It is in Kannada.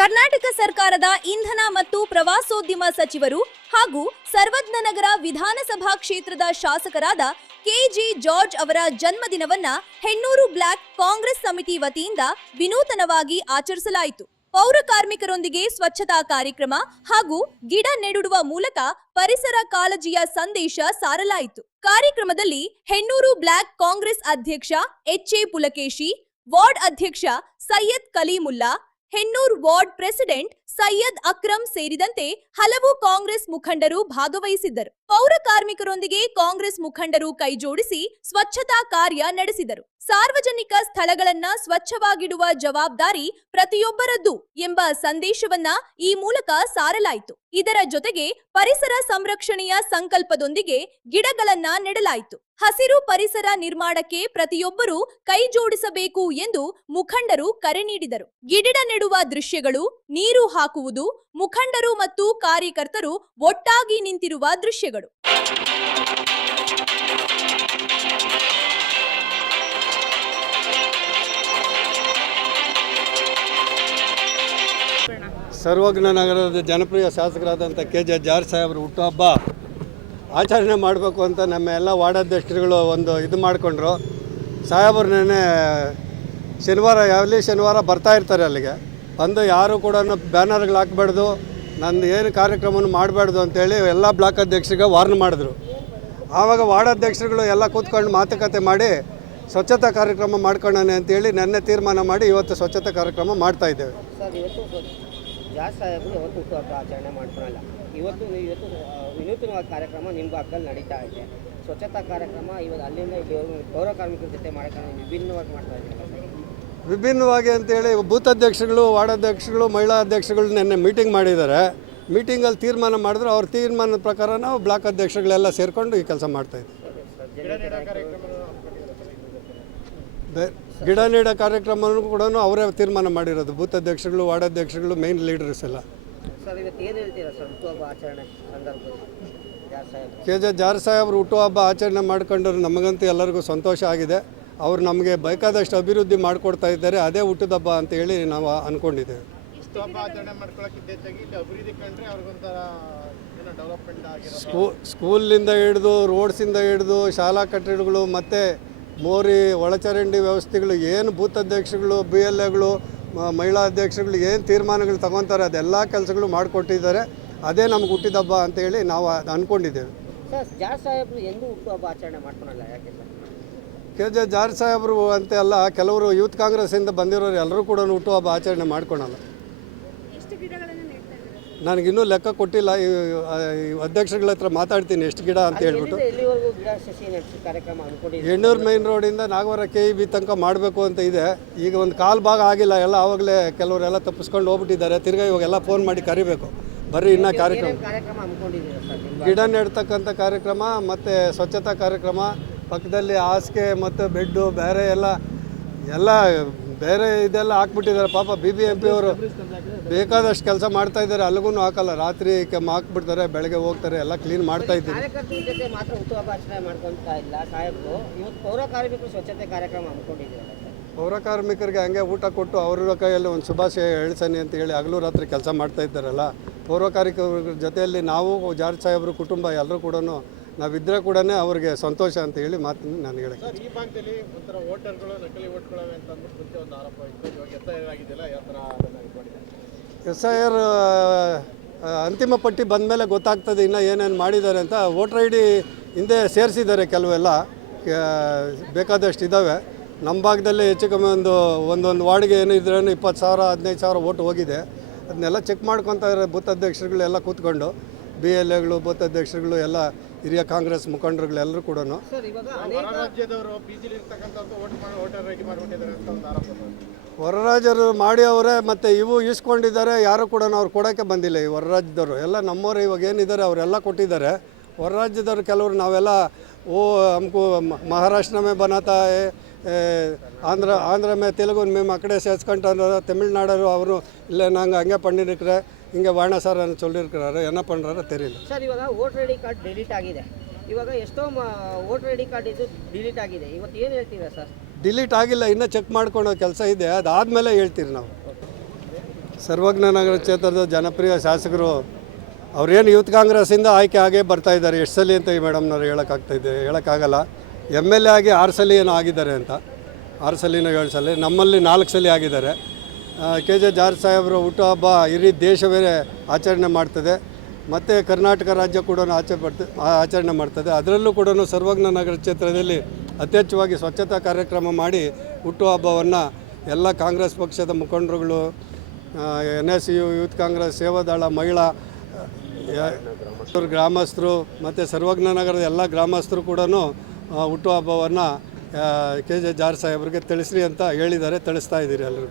ಕರ್ನಾಟಕ ಸರ್ಕಾರದ ಇಂಧನ ಮತ್ತು ಪ್ರವಾಸೋದ್ಯಮ ಸಚಿವರು ಹಾಗೂ ಸರ್ವಜ್ಞನಗರ ವಿಧಾನಸಭಾ ಕ್ಷೇತ್ರದ ಶಾಸಕರಾದ ಕೆಜಿ ಜಾರ್ಜ್ ಅವರ ಜನ್ಮದಿನವನ್ನ ಹೆಣ್ಣೂರು ಬ್ಲಾಕ್ ಕಾಂಗ್ರೆಸ್ ಸಮಿತಿ ವತಿಯಿಂದ ವಿನೂತನವಾಗಿ ಆಚರಿಸಲಾಯಿತು. ಪೌರ ಕಾರ್ಮಿಕರೊಂದಿಗೆ ಸ್ವಚ್ಛತಾ ಕಾರ್ಯಕ್ರಮ ಹಾಗೂ ಗಿಡ ನೆಡುವ ಮೂಲಕ ಪರಿಸರ ಕಾಳಜಿಯ ಸಂದೇಶ ಸಾರಲಾಯಿತು. ಕಾರ್ಯಕ್ರಮದಲ್ಲಿ ಹೆಣ್ಣೂರು ಬ್ಲಾಕ್ ಕಾಂಗ್ರೆಸ್ ಅಧ್ಯಕ್ಷ ಎಚ್.ಎ. ಪುಲಕೇಶಿ, ವಾರ್ಡ್ ಅಧ್ಯಕ್ಷ ಸೈಯದ್ ಕಲೀಮುಲ್ಲಾ, ಹೆಣ್ಣೂರು ವಾರ್ಡ್ ಪ್ರೆಸಿಡೆಂಟ್ ಸೈಯದ್ ಅಕ್ರಮ್ ಸೇರಿದಂತೆ ಹಲವು ಕಾಂಗ್ರೆಸ್ ಮುಖಂಡರು ಭಾಗವಹಿಸಿದ್ದರು. ಪೌರ ಕಾರ್ಮಿಕರೊಂದಿಗೆ ಕಾಂಗ್ರೆಸ್ ಮುಖಂಡರು ಕೈಜೋಡಿಸಿ ಸ್ವಚ್ಛತಾ ಕಾರ್ಯ ನಡೆಸಿದರು. ಸಾರ್ವಜನಿಕ ಸ್ಥಳಗಳನ್ನ ಸ್ವಚ್ಛವಾಗಿಡುವ ಜವಾಬ್ದಾರಿ ಪ್ರತಿಯೊಬ್ಬರದ್ದು ಎಂಬ ಸಂದೇಶವನ್ನ ಈ ಮೂಲಕ ಸಾರಲಾಯಿತು. ಇದರ ಜೊತೆಗೆ ಪರಿಸರ ಸಂರಕ್ಷಣೆಯ ಸಂಕಲ್ಪದೊಂದಿಗೆ ಗಿಡಗಳನ್ನ ನೆಡಲಾಯಿತು. ಹಸಿರು ಪರಿಸರ ನಿರ್ಮಾಣಕ್ಕೆ ಪ್ರತಿಯೊಬ್ಬರು ಕೈ ಜೋಡಿಸಬೇಕು ಎಂದು ಮುಖಂಡರು ಕರೆ ನೀಡಿದರು. ಗಿಡ ನೆಡುವ ದೃಶ್ಯಗಳು, ನೀರು ಹಾಕುವುದು, ಮುಖಂಡರು ಮತ್ತು ಕಾರ್ಯಕರ್ತರು ಒಟ್ಟಾಗಿ ನಿಂತಿರುವ ದೃಶ್ಯಗಳು. ಸರ್ವಜ್ಞನಗರದ ಜನಪ್ರಿಯ ಶಾಸಕರಾದಂಥ ಕೆಜೆ ಜಾರ್ಜ್ ಸಾಹೇಬ್ರ ಹುಟ್ಟುಹಬ್ಬ ಆಚರಣೆ ಮಾಡಬೇಕು ಅಂತ ನಮ್ಮ ಎಲ್ಲ ವಾರ್ಡಾಧ್ಯಕ್ಷರುಗಳು ಒಂದು ಇದು ಮಾಡಿಕೊಂಡ್ರು. ಸಾಹೇಬ್ರು ನೆನ್ನೆ ಶನಿವಾರ ಬರ್ತಾ ಇರ್ತಾರೆ ಅಲ್ಲಿಗೆ ಬಂದು ಯಾರು ಕೂಡ ಬ್ಯಾನರ್ಗಳು ಹಾಕಬಾರ್ದು, ನಂದು ಏನು ಕಾರ್ಯಕ್ರಮವನ್ನು ಮಾಡಬಾರ್ದು ಅಂತೇಳಿ ಎಲ್ಲ ಬ್ಲಾಕ್ ಅಧ್ಯಕ್ಷರಿಗೆ ವಾರ್ನ್ ಮಾಡಿದ್ರು. ಆವಾಗ ವಾರ್ಡಾಧ್ಯಕ್ಷರುಗಳು ಎಲ್ಲ ಕೂತ್ಕೊಂಡು ಮಾತುಕತೆ ಮಾಡಿ ಸ್ವಚ್ಛತಾ ಕಾರ್ಯಕ್ರಮ ಮಾಡ್ಕೊಳ್ಳೋಣ ಅಂತೇಳಿ ನೆನ್ನೆ ತೀರ್ಮಾನ ಮಾಡಿ ಇವತ್ತು ಸ್ವಚ್ಛತಾ ಕಾರ್ಯಕ್ರಮ ಮಾಡ್ತಾಯಿದ್ದೇವೆ. ಜಾರ್ಜ್ ಸಾಹೇಬರು ಯಾವತ್ತು ಹುಟ್ಟುಹಬ್ಬ ಆಚರಣೆ ಮಾಡ್ಕೊಳ್ಳಲ್ಲ. ಇವತ್ತು ವಿನೂತನವಾದ ಕಾರ್ಯಕ್ರಮ ನಿಮ್ಮ ಹಕ್ಕಲ್ಲಿ ನಡೀತಾ ಇದೆ. ಸ್ವಚ್ಛತಾ ಕಾರ್ಯಕ್ರಮ ಇವತ್ತು ಅಲ್ಲಿಂದ ಪೌರ ಕಾರ್ಮಿಕರ ಜೊತೆ ಮಾಡ್ಕೊಂಡು ವಿಭಿನ್ನವಾಗಿ ಮಾಡ್ತಾ ಇದ್ದೀವಿ. ವಿಭಿನ್ನವಾಗಿ ಅಂತೇಳಿ ಬೂತ್ ಅಧ್ಯಕ್ಷರುಗಳು, ವಾರ್ಡ್ ಅಧ್ಯಕ್ಷರುಗಳು, ಮಹಿಳಾ ಅಧ್ಯಕ್ಷರುಗಳು ನಿನ್ನೆ ಮೀಟಿಂಗ್ ಮಾಡಿದ್ದಾರೆ. ಮೀಟಿಂಗಲ್ಲಿ ತೀರ್ಮಾನ ಮಾಡಿದ್ರು. ಅವ್ರ ತೀರ್ಮಾನದ ಪ್ರಕಾರ ನಾವು ಬ್ಲಾಕ್ ಅಧ್ಯಕ್ಷರುಗಳೆಲ್ಲ ಸೇರಿಕೊಂಡು ಈ ಕೆಲಸ ಮಾಡ್ತಾಯಿದ್ದೀವಿ. ಗಿಡ ನೆಡೋ ಕಾರ್ಯಕ್ರಮನೂ ಕೂಡ ಅವರೇ ತೀರ್ಮಾನ ಮಾಡಿರೋದು. ಬೂತ್ ಅಧ್ಯಕ್ಷರುಗಳು, ವಾರ್ಡ್ ಅಧ್ಯಕ್ಷರುಗಳು, ಮೇನ್ ಲೀಡರ್ಸ್ ಎಲ್ಲ. ಕೆಜೆ ಜಾರ್ಜ್ ಸಾಹೇಬ್ರು ಹುಟ್ಟುಹಬ್ಬ ಆಚರಣೆ ಮಾಡ್ಕೊಂಡ್ರೆ ನಮಗಂತೂ ಎಲ್ಲರಿಗೂ ಸಂತೋಷ ಆಗಿದೆ. ಅವರು ನಮಗೆ ಬೇಕಾದಷ್ಟು ಅಭಿವೃದ್ಧಿ ಮಾಡಿಕೊಡ್ತಾ ಇದ್ದಾರೆ. ಅದೇ ಹುಟ್ಟಿದ ಹಬ್ಬ ಅಂತ ಹೇಳಿ ನಾವು ಅಂದ್ಕೊಂಡಿದ್ದೇವೆ. ಸ್ಕೂಲಿಂದ ಹಿಡಿದು ರೋಡ್ಸಿಂದ ಹಿಡಿದು ಶಾಲಾ ಕಟ್ಟಡಗಳು ಮತ್ತು ಮೋರಿ ಒಳಚರಂಡಿ ವ್ಯವಸ್ಥೆಗಳು ಏನು ಬೂತ್ ಅಧ್ಯಕ್ಷರುಗಳು, BLAಗಳು, ಮಹಿಳಾ ಅಧ್ಯಕ್ಷರುಗಳು ಏನು ತೀರ್ಮಾನಗಳು ತಗೊತಾರೆ ಅದೆಲ್ಲ ಕೆಲಸಗಳು ಮಾಡಿಕೊಟ್ಟಿದ್ದಾರೆ. ಅದೇ ನಮ್ಗೆ ಹುಟ್ಟಿದ ಹಬ್ಬ ಅಂತೇಳಿ ನಾವು ಅಂದ್ಕೊಂಡಿದ್ದೇವೆ. ಕೆಜೆ ಜಾರ್ಜ್ ಸಾಹೇಬರು ಅಂತ ಅಲ್ಲ, ಕೆಲವರು ಯೂತ್ ಕಾಂಗ್ರೆಸ್ಸಿಂದ ಬಂದಿರೋರು ಎಲ್ಲರೂ ಕೂಡ ಹುಟ್ಟುಹಬ್ಬ ಆಚರಣೆ ಮಾಡ್ಕೊಳಲ್ಲ. ನನಗಿನ್ನೂ ಲೆಕ್ಕ ಕೊಟ್ಟಿಲ್ಲ. ಈ ಅಧ್ಯಕ್ಷರುಗಳ ಹತ್ರ ಮಾತಾಡ್ತೀನಿ ಎಷ್ಟು ಗಿಡ ಅಂತ ಹೇಳ್ಬಿಟ್ಟು. ಹೆಣ್ಣೂರು ಮೈನ್ ರೋಡಿಂದ ನಾಗವರ KEB ತನಕ ಮಾಡಬೇಕು ಅಂತ ಇದೆ. ಈಗ ಒಂದು ಕಾಲು ಭಾಗ ಆಗಿಲ್ಲ, ಎಲ್ಲ ಆವಾಗಲೇ ಕೆಲವರೆಲ್ಲ ತಪ್ಪಿಸ್ಕೊಂಡು ಹೋಗ್ಬಿಟ್ಟಿದ್ದಾರೆ. ತಿರ್ಗಾ ಇವಾಗೆಲ್ಲ ಫೋನ್ ಮಾಡಿ ಕರಿಬೇಕು, ಬರ್ರಿ ಇನ್ನೂ ಕಾರ್ಯಕ್ರಮ. ಗಿಡ ನೆಡ್ತಕ್ಕಂಥ ಕಾರ್ಯಕ್ರಮ ಮತ್ತು ಸ್ವಚ್ಛತಾ ಕಾರ್ಯಕ್ರಮ, ಪಕ್ಕದಲ್ಲಿ ಹಾಸಿಗೆ ಮತ್ತು ಬೆಡ್ಡು ಬೇರೆ ಎಲ್ಲ ಬೇರೆ ಇದೆಲ್ಲ ಹಾಕ್ಬಿಟ್ಟಿದ್ದಾರೆ. ಪಾಪ BBMP ಅವರು ಬೇಕಾದಷ್ಟು ಕೆಲಸ ಮಾಡ್ತಾ ಇದ್ದಾರೆ. ಅಲ್ಲಿಗೂ ಹಾಕಲ್ಲ, ರಾತ್ರಿ ಹಾಕ್ಬಿಡ್ತಾರೆ, ಬೆಳಗ್ಗೆ ಹೋಗ್ತಾರೆ, ಎಲ್ಲ ಕ್ಲೀನ್ ಮಾಡ್ತಾ ಇದ್ದೀವಿ. ಪೌರ ಕಾರ್ಮಿಕರಿಗೆ ಹಂಗೆ ಊಟ ಕೊಟ್ಟು ಅವ್ರ ಕೈಯಲ್ಲಿ ಒಂದು ಶುಭಾಶಯ ಹೇಳ್ಸನಿ ಅಂತ ಹೇಳಿ ಹಗಲು ರಾತ್ರಿ ಕೆಲಸ ಮಾಡ್ತಾ ಇದ್ದಾರಲ್ಲ. ಪೌರ ಕಾರ್ಮಿಕರ ಜೊತೆಯಲ್ಲಿ ನಾವು ಜಾರ್ಜ್ ಸಾಹೇಬ್ರ ಕುಟುಂಬ ಎಲ್ಲರೂ ಕೂಡ ನಾವಿದ್ರೆ ಕೂಡ ಅವ್ರಿಗೆ ಸಂತೋಷ ಅಂತ ಹೇಳಿ ಮಾತು ನಾನು ಹೇಳಕ್ಕೆ. SIR ಅಂತಿಮ ಪಟ್ಟಿ ಬಂದ ಮೇಲೆ ಗೊತ್ತಾಗ್ತದೆ ಇನ್ನೂ ಏನೇನು ಮಾಡಿದ್ದಾರೆ ಅಂತ. ವೋಟರ್ ID ಹಿಂದೆ ಸೇರಿಸಿದ್ದಾರೆ ಕೆಲವೆಲ್ಲ, ಬೇಕಾದಷ್ಟು ಇದ್ದಾವೆ. ನಮ್ಮ ಭಾಗದಲ್ಲಿ ಹೆಚ್ಚು ಕಮ್ಮಿ ಒಂದೊಂದು ವಾರ್ಡ್ಗೆ ಏನಿದ್ರೆ 20,000 15,000 ವೋಟ್ ಹೋಗಿದೆ. ಅದನ್ನೆಲ್ಲ ಚೆಕ್ ಮಾಡ್ಕೊತಾರೆ ಬೂತ್ ಅಧ್ಯಕ್ಷರುಗಳೆಲ್ಲ ಕೂತ್ಕೊಂಡು. BLAಗಳು, ಬೂತ್ ಅಧ್ಯಕ್ಷರುಗಳು, ಎಲ್ಲ ಹಿರಿಯ ಕಾಂಗ್ರೆಸ್ ಮುಖಂಡರುಗಳೆಲ್ಲರೂ ಕೂಡ ಹೊರ ರಾಜ್ಯರು ಮಾಡಿ ಅವರೇ ಮತ್ತು ಇವು ಈಸ್ಕೊಂಡಿದ್ದಾರೆ. ಯಾರು ಕೂಡ ಅವ್ರು ಕೊಡೋಕ್ಕೆ ಬಂದಿಲ್ಲ. ಈ ಹೊರ ರಾಜ್ಯದವರು ಎಲ್ಲ ನಮ್ಮವರು ಇವಾಗ ಏನಿದ್ದಾರೆ ಅವರೆಲ್ಲ ಕೊಟ್ಟಿದ್ದಾರೆ. ಹೊರ ರಾಜ್ಯದವರು ಕೆಲವರು ನಾವೆಲ್ಲ हमको महाराष्ट्र में बनाता है, आंध्र में तेलुगु में अकड़े सेर्स्कंटार तमिलनाडु ಅವರು ಇಲ್ಲ நாங்கள் அங்கே பண்ணியிருக்கிற இங்கே வாணா சார் சொல்லியிருக்கிறாரு என்ன பண்ணுறாரு தெரியல ಸರ್. ಇವಾಗ ವೋಟರ್ ಐಡಿ ಕಾರ್ಡ್ ಡಿಲೀಟ್ ಆಗಿದೆ. ಇವಾಗ ಎಷ್ಟೋ ವೋಟರ್ ಐಡಿ ಕಾರ್ಡ್ ಇದು ಡಿಲೀಟ್ ಆಗಿದೆ. ಇವತ್ತು ಏನು ಹೇಳ್ತೀರಾ ಸರ್? ಡಿಲೀಟ್ ಆಗಿಲ್ಲ, ಇನ್ನೂ ಚೆಕ್ ಮಾಡ್ಕೊಳ್ಳೋ ಕೆಲಸ ಇದೆ. ಅದಾದಮೇಲೆ ಹೇಳ್ತೀರಿ ನಾವು. ಸರ್ವಜ್ಞ ನಗರ ಕ್ಷೇತ್ರದ ಜನಪ್ರಿಯ ಶಾಸಕರು ಅವ್ರೇನು ಯೂತ್ ಕಾಂಗ್ರೆಸ್ಸಿಂದ ಆಯ್ಕೆ ಆಗೇ ಬರ್ತಾ ಇದ್ದಾರೆ. ಎಷ್ಟು ಸಲ ಅಂತ ಈ ಮೇಡಮ್ನವ್ರು ಹೇಳೋಕ್ಕಾಗಲ್ಲ. ಎಮ್ ಎಲ್ ಎ ಆಗಿ 6 ಸಲ ಏನೋ ಆಗಿದ್ದಾರೆ ಅಂತ, 6 ಸಲಿನೋ 7 ಸಲ, ನಮ್ಮಲ್ಲಿ 4 ಸಲ ಆಗಿದ್ದಾರೆ. ಕೆ ಜೆ ಜಾರ್ಜ್ ಸಾಹೇಬರು ಹುಟ್ಟುಹಬ್ಬ ಇಡೀ ದೇಶವೇ ಆಚರಣೆ ಮಾಡ್ತದೆ, ಮತ್ತು ಕರ್ನಾಟಕ ರಾಜ್ಯ ಕೂಡ ಆಚರಣೆ ಮಾಡ್ತದೆ. ಅದರಲ್ಲೂ ಕೂಡ ಸರ್ವಜ್ಞ ನಗರ ಕ್ಷೇತ್ರದಲ್ಲಿ ಅತ್ಯಚ್ಛವಾಗಿ ಸ್ವಚ್ಛತಾ ಕಾರ್ಯಕ್ರಮ ಮಾಡಿ ಹುಟ್ಟುಹಬ್ಬವನ್ನು ಎಲ್ಲ ಕಾಂಗ್ರೆಸ್ ಪಕ್ಷದ ಮುಖಂಡರುಗಳು, NSU, ಯೂತ್ ಕಾಂಗ್ರೆಸ್, ಸೇವಾದಳ, ಮಹಿಳಾ, ಗ್ರಾಮಸ್ಥರು ಮತ್ತು ಸರ್ವಜ್ಞ ನಗರದ ಎಲ್ಲ ಗ್ರಾಮಸ್ಥರು ಕೂಡ ಹುಟ್ಟುಹಬ್ಬವನ್ನು ಕೆ ಜೆ ಜಾರ್ಜ್ ಸಾಹೇಬ್ರಿಗೆ ತಿಳಿಸ್ರಿ ಅಂತ ಹೇಳಿದ್ದಾರೆ. ತಿಳಿಸ್ತಾ ಇದ್ದೀರಿ ಎಲ್ಲರಿಗೂ.